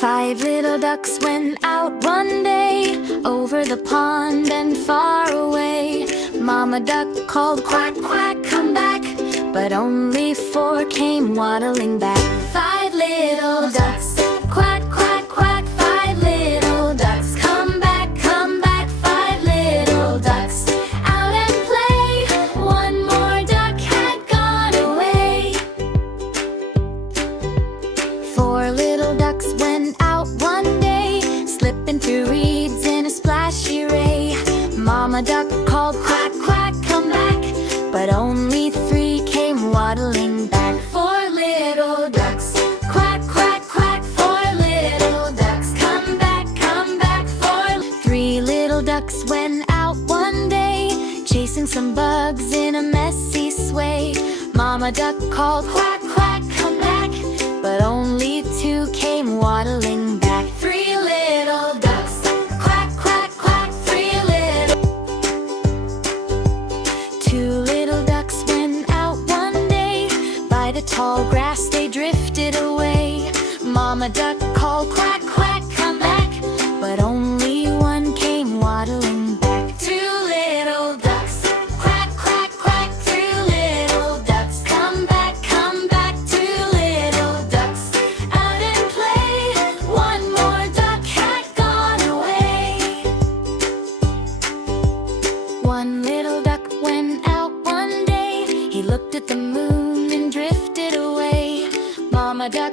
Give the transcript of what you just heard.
Five little ducks went out one day, over the pond and far away. Mama duck called, quack, quack, come back, but only four came waddling back. Five little ducks, quack, quack, quack. Five little ducks, come back, come back. Five little ducks, out and play. One more duck had gone away. Four little ducks went out one day, slipping through reeds in a splashy ray. Mama duck called, quack, quack, come back, but only three came waddling back. Four little ducks, quack, quack, quack. Four little ducks, come back, come back. Three little ducks went out one day, chasing some bugs in a messy sway. Mama duck called, quack, quack, come back, but only two came waddling back. Three little ducks, quack, quack, quack. Two little ducks went out one day, by the tall grass they drifted away. Mama duck called, quack, quack, come back, but only one came waddling back. Two little ducks, quack, quack, quack. Two little ducks, come back, come back. Two little ducks, out and play. One more duck had gone away. One little duck went out one day, he looked at the moon and drifted away. Mama duck